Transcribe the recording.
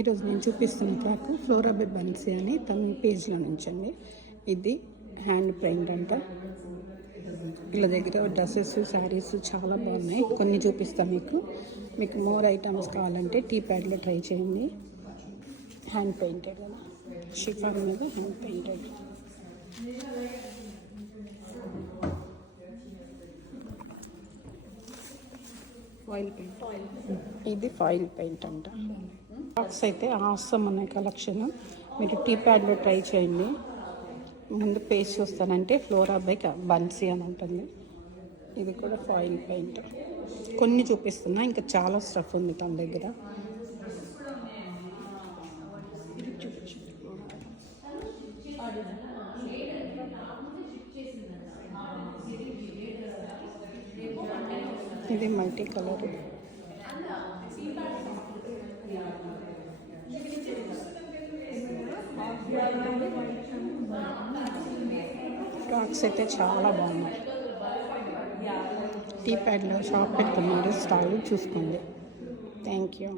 ఈరోజు నేను చూపిస్తున్న ఫ్రాక్ ఫ్లోరా బై బన్సీ అని తన పేజ్లో నుంచండి. ఇది హ్యాండ్ పెయింట్ అంట. వీళ్ళ దగ్గర డ్రెస్సెస్, శారీస్ చాలా బాగున్నాయి. కొన్ని చూపిస్తాను మీకు మోర్ ఐటమ్స్ కావాలంటే టీ ప్యాడ్లో ట్రై చేయండి. హ్యాండ్ పెయింటెడ్ కదా, షిఫాన్ మీద హ్యాండ్ పెయింటెడ్. ఫాయిల్ పెయింట్, ఇది ఫాయిల్ పెయింట్ అంట. బాక్స్ అయితే ఆసమ్ అనే కలెక్షన్. మీరు టీ ప్యాడ్లో ట్రై చేయండి. ముందు పేజ్ చూస్తానంటే ఫ్లోరా బై బన్సీ అని ఉంటుంది. ఇది కూడా ఫాయిల్ పెయింట్. కొన్ని చూపిస్తున్నా, ఇంకా చాలా స్టఫ్ ఉంది తన దగ్గర. ఇది మల్టీ కలర్. ఫ్రాక్స్ అయితే చాలా బాగున్నాయి. టీ ప్యాడ్లో షాప్ పెట్టుకున్నారు, స్టాల్ చూసుకోండి. Thank you.